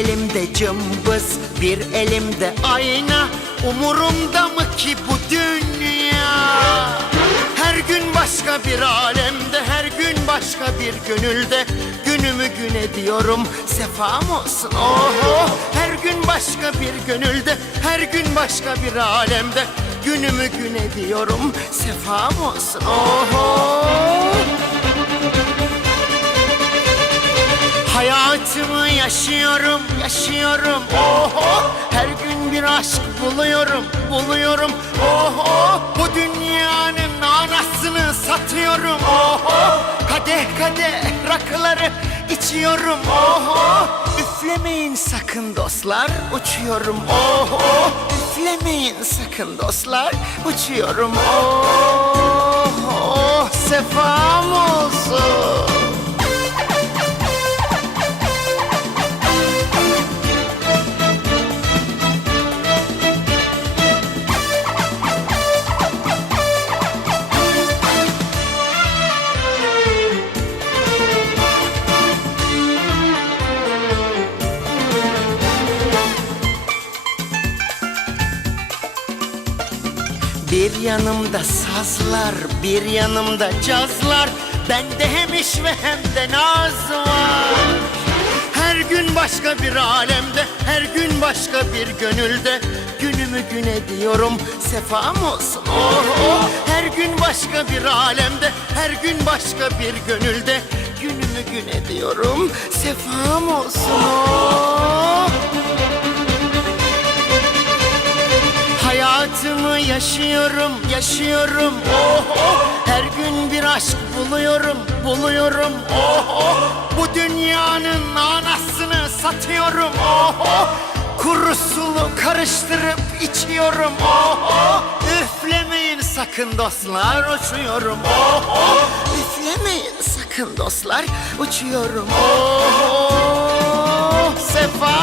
elimde cımbız bir elimde ayna. Umurumda mı ki bu dünya? Her gün başka bir alemde her gün başka bir gönülde. Günümü gün ediyorum sefam olsun. Oho! Her gün başka bir gönülde her gün başka bir alemde. Günümü gün ediyorum sefam olsun. Oho yaşıyorum, yaşıyorum. Oho, her gün bir aşk buluyorum, buluyorum. Oho, bu dünyanın anasını satıyorum. Oho, kadeh kadeh rakıları içiyorum. Oho, üflemeyin sakın dostlar, uçuyorum. Oho, üflemeyin sakın dostlar, uçuyorum. Oho, sefam olsun Bir yanımda sazlar, bir yanımda cazlar. Bende hem iş ve hem de naz var. Her gün başka bir alemde, her gün başka bir gönülde. Günümü gün ediyorum, sefam olsun. Oh, oh. Her gün başka bir alemde, her gün başka bir gönülde. Günümü gün ediyorum, sefam olsun. Oh. Yaşıyorum, yaşıyorum. Oh oh. Her gün bir aşk buluyorum, buluyorum. Oh oh. Bu dünyanın anasını satıyorum. Oh oh. Kuru sulu karıştırıp içiyorum. Oh oh. Üflemeyin sakın dostlar uçuyorum. Oh oh. Üflemeyin sakın dostlar uçuyorum. Oh oh. Sefam